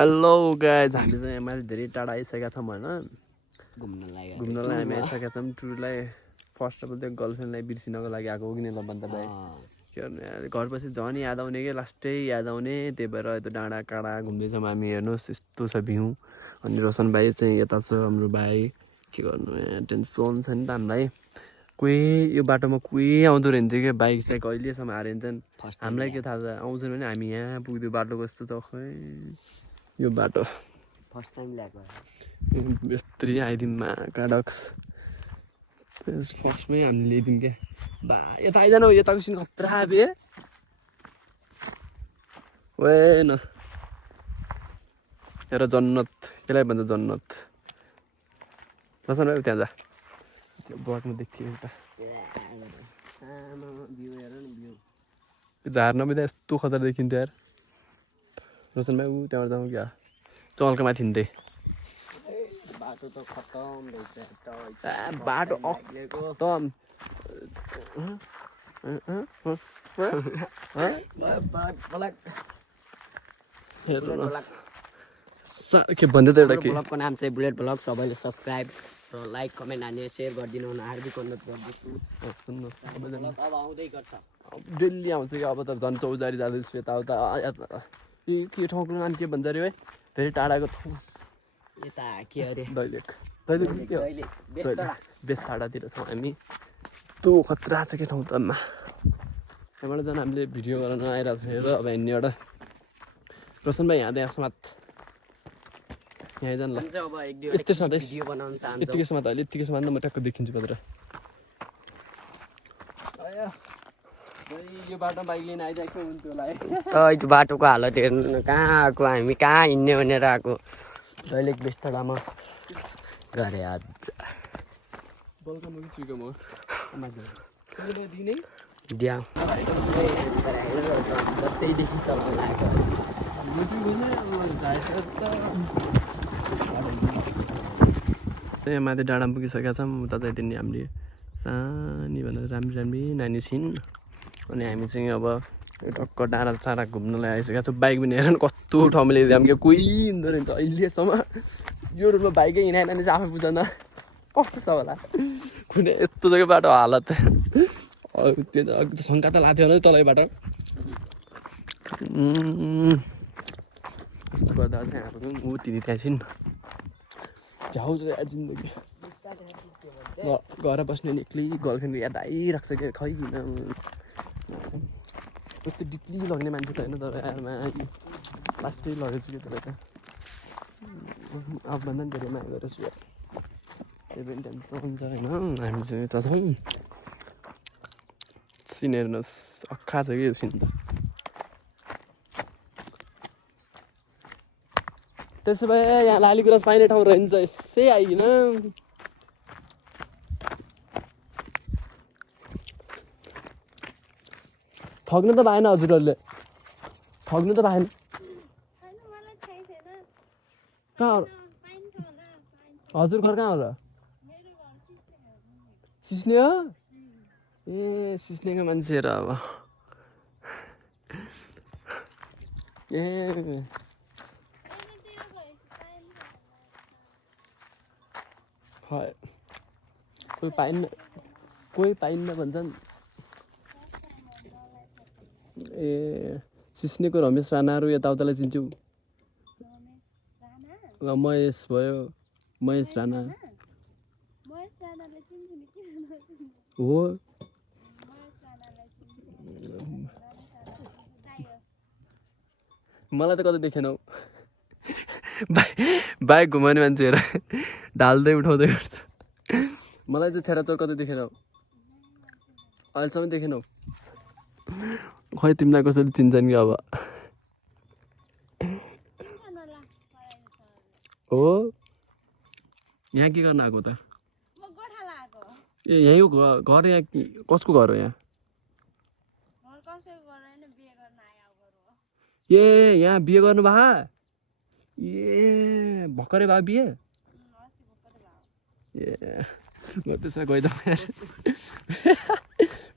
Hello guys, हामी चाहिँ मैले धेरै टाढा आइसकेका छौँ होइन घुम्नलाई हामी आइसकेका छौँ टुरलाई। फर्स्ट अफ अल त्यो गर्लफ्रेन्डलाई बिर्सिनको लागि आएको हो कि नि भन्दा भाइ के गर्नु यार, घर पछि झन् याद आउने कि लास्टै याद आउने। त्यही भएर यता डाँडा काँडा घुम्दैछौँ हामी। हेर्नुहोस् यस्तो छ भ्यू। अनि रोशन भाइ चाहिँ यता छ हाम्रो भाइ। के गर्नु यहाँ टेन्सन छ नि त हामीलाई। कोही यो बाटोमा कोही आउँदो रहेछ क्या, बाइक चाहिँ कहिलेसम्म हारे हुन्छन्। हामीलाई के थाहा छ आउँछन् भने हामी यहाँ पुग्यो। बाटो कस्तो छ खै यो बाटो। फर्स्ट टाइम ल्याएको यस्तरी आइदिउँ काडक्स फर्स्टमै हामीले ल्याइदिउँ क्या। बा यता आइजानु, यताको सिन खतरा बे न। हेर जन्नत, त्यसलाई भन्छ जन्नत। बसन त्यहाँ जा, त्यो बटमा देखियो एउटा झार्न पनि यस्तो खतरा देखिन्थ्यो यार। रोशन भाइ ऊ त्यहाँबाट जाउँ क्या, चल्का माथि हिँड्दै। बाटो त खतम रहेछ बाटो खतम। के भन्दै त एउटा के ब्लगको नाम चाहिँ बुलेट ब्लग। सबैले सब्सक्राइब र लाइक कमेन्ट हानेर सेयर गरिदिनु हुन हार्दिक अनुरोध गर्दछु। सुन्नुहोस् सबैजना अब आउँदै गर्छ, डेली आउँछ कि। अब त झन् चौजारी जाँदैछु यताउता। के ठाउँको नाम के भन्छ अरे भाइ, धेरै टाढाको यता के अरे दैलेख बेस्ताडातिर छौँ हामी। त्यो खतरा छ के ठाउँ त आम्मा। त्यहाँबाट झन् हामीले भिडियो गर्न आइरहेको छ। हेर अब हिँड्ने एउटा रोशन भाइ यहाँ समात यहाँ जानु ल। यस्तै सधैँ भिडियो बनाउन चाहन्छु। यत्तिकै समात, अहिले यत्तिकै समात म ट्याक्क देखिन्छु पत्र। यो बाटो बाइक लिन आइदिएको हुन्थ्यो होला है। त्यो बाटोको हालत हेर्नु न, कहाँ आएको हामी, कहाँ हिँड्ने भनेर आएको। दैलेख बेस्ताडामा गरे आज बल्कम कि चुइकम हो दिया बच्चैदेखि चलाउन आएको। यहाँ माथि डाँडामा पुगिसकेका छौँ। उता चाहिँ हामीले सानी भनेर राम्री नानी छिन्। अनि हामी चाहिँ अब टक्क डाँडा चाँडा घुम्नलाई आइसकेका छौँ। बाइक पनि हेर न कस्तो ठाउँमा ल्याइदियो क्या, कोही हिँड्दो रहेछ अहिलेसम्म। यो रुटमा बाइकै हिँडाएन भने चाहिँ आफै बुझ्दैन कस्तो छ होला। कुनै यस्तो जग्गा बाटो हालत त्यो त शङ्का त लाग्थ्यो होला तलै बाटो गर्दा चाहिँ आएको ऊ तिनी त्यहाँ छिन्। झ्याउ छ यार जिन्दगी। घर बस्ने एक्लै गर्लफ्रेन्ड याद आइरहेको छ क्या, खै किन कस्तो डिप्ली लग्ने मान्छे त होइन तर यारमा लास्टै लगेछु कि त्यसलाई त। आफूभन्दा पनि धेरै माया गरेछु यार। त्यही पनि टेन्सन हुन्छ होइन। हामी चाहिँ यता छौँ। सिन हेर्नुहोस् अक्खा छ कि यो सिन त। त्यसो भए यहाँ लालीगुराँस पाइने ठाउँ रहन्छ यसै आइकन। ठग्नु त भएन हजुरहरूले, ठग्नु त भएन। कहाँ हजुर घर कहाँ होला? सिस्ने हो ए, सिस्नेको मान्छे र अब ए कोही पाइन्न भन्छन्। ए सिस्नेको रमेश राणाहरू यताउतालाई चिन्छु। महेश भयो, महेश राणा हो। मलाई त कतै देखेन हौ। बाइक घुमाउने मान्छेहरू ढाल्दै उठाउँदै गर्छ। मलाई चाहिँ छेडाचोर कतै देखेन हौ, अहिलेसम्म देखेनौ। खै तिमीलाई कसरी चिन्छन् कि अब। हो यहाँ के गर्न आएको त? ए यहीँ हो घर? यहाँ कसको घर हो यहाँ? ए यहाँ बिहे गर्नु भा? ए भर्खरै भए बिहे? ए म त्यसमा गइदिउँ यार।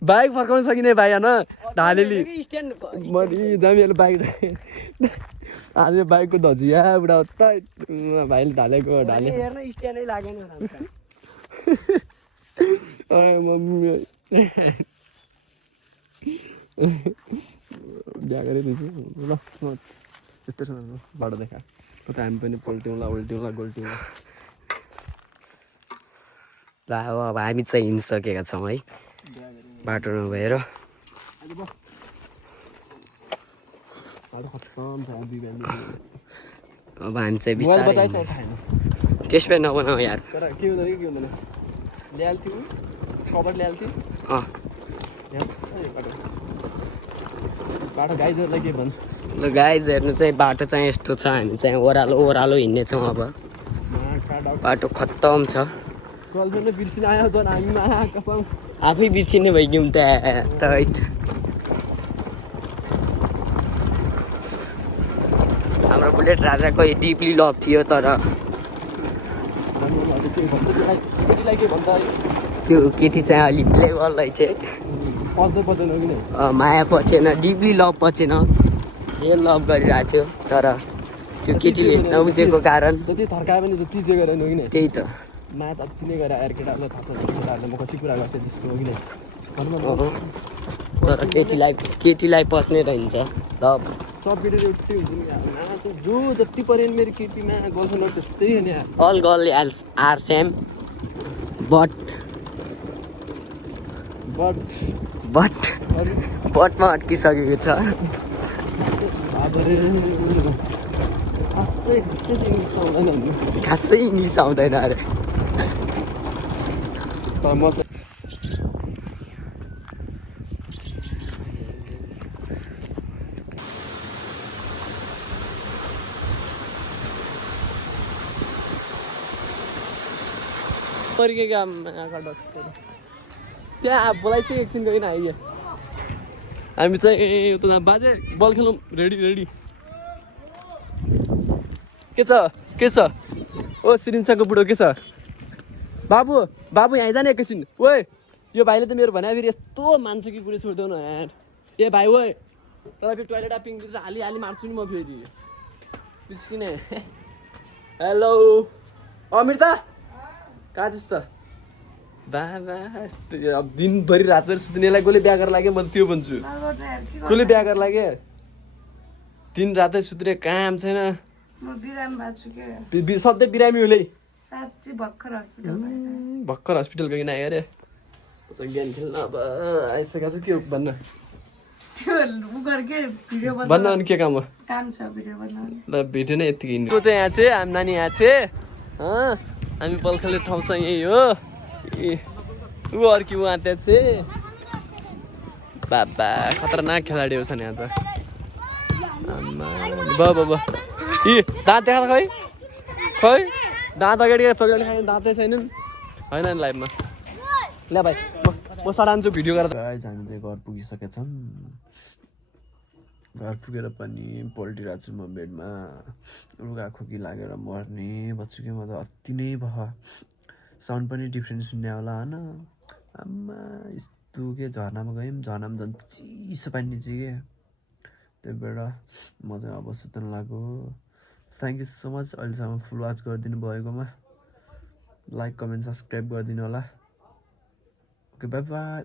बाइक फर्काउन सकिने भाइ होइन ढालेली स्ट्यान्ड मरि दामीले बाइक आज बाइकको धजिया बुढा उता भाइले ढालेको ढाले हेर्न स्ट्यान्डै लागेन मम्मी बिहा गरिदिन्छु ल यस्तै छ बाटो देखा कता हामी पनि पल्ट्यौँला उल्ट्यौँला गोल्ट्यौँला ल अब हामी चाहिँ हिँडिसकेका छौँ है बाटो नभएर बाटो खत्तम छ दुई बिहान अब हामी चाहिँ बिस्तारै त्यसमै नबनाऊ यार तर के हुँदैन कि के हुँदैन ल्याल्थ्यो कभर ल्याल्थ्यो अँ बाटो गाइजहरूलाई के भन्छ ल गाइज हेर्नु चाहिँ बाटो चाहिँ यस्तो छ हामी चाहिँ ओह्रालो ओह्रालो हिँड्नेछौँ अब बाटो खत्तम छ गर्लफ्रेन्डले बिर्सिन आयो झन् हामीमा कसम आफै बिर्सिने भइगयौँ त हाम्रो बुलेट राजाको डिपली लभ थियो तर केटीलाई के भन्छ त्यो केटी चाहिँ अलि प्लेबललाई चाहिँ पच्दै पच्दैन कि नै माया पचेन डिपली लभ पचेन रियल लभ गरिरहेको थियो तर त्यो केटीले नबुझेको कारण जति थर्कायो भने जति जे गरेन कि नै त्यही त माया त अति नै गरेर आएर केटाहरूलाई थाहा छ केटाहरूले म कति कुरा गर्थेँ त्यसको हो कि नै तर केटीलाई पच्ने रहन्छ लभ सब केटीले उठ्टी हुन्छ नि माया चाहिँ जो जति पऱ्यो नि मेरो केटीमा गर्लफ्रेन्ड त्यस्तै हो नि अल गर्ल आर सेम बटमा अड्किसकेको छ खासै इङ्ग्लिस आउँदैन अरे म चाहिँ त्यहाँ बोलाइसक्यो एकछिन गइन आइयो हामी चाहिँ उता बाजे बल खेलौँ रेडी रेडी के छ ओ सिरिन्साको बुढो के छ बाबु यहाँ जाने एकैछिन ओए यो भाइले त मेरो भने फेरि यस्तो मान्छ कि पुरै छोड्दैन यार ए भाइ ओए तँलाई फेरि टोइलेट पिङ हाली मार्छु नि म फेरि निस्किने हेलो अमृता कहाँ छस् त बाबा अब दिनभरि रातभरि सुत्नेलाई कसले बिहा गरेर लाग्यो म त्यो भन्छु कसले बिहा गरेर लाग्यो दिन रातै सुत्ने काम छैन सधैँ बिरामी होले भर्खर हस्पिटल गइन आयो अरे गेम खेल्न अब आइसकेको छु के हो भन्न भन्न अनि के काम हो ल भिडियो नै यतिकै हिँड्नु चाहिँ यहाँ चाहिँ हामी नानी यहाँ चाहिँ हामी बल खेल्ने ठाउँ चाहिँ यही हो ऊ अर्की उहाँ त्यहाँ चाहिँ बाबा खतरनाक खेलाडीहरू छन् यहाँ त बाबा यी दाँत देखा खै दाँत अगाडि चक्लेट खायो दाँतै छैनन् होइन नि लाइफमा ल भाइ म सडान्छु भिडियो गरेर हामी चाहिँ घर पुगिसकेका छौँ घर पुगेर पनि पल्टिरहेको छु म बेडमा रुगा खोकी लागेर मर्ने बच्छु कि म त अति नै भयो साउन्ड पनि डिफ्रेन्ट सुन्ने होला होइन आम्मा यस्तो के झर्नामा गयौँ झर्नामा झन् चिसो पानी चाहिँ के त्यही भएर म चाहिँ अब सुत्न लाग्यो थ्याङ्क यू सो मच अहिलेसम्म फुल वाच गरिदिनु भएकोमा लाइक कमेन्ट सब्सक्राइब गरिदिनु होला ओके बाई बाई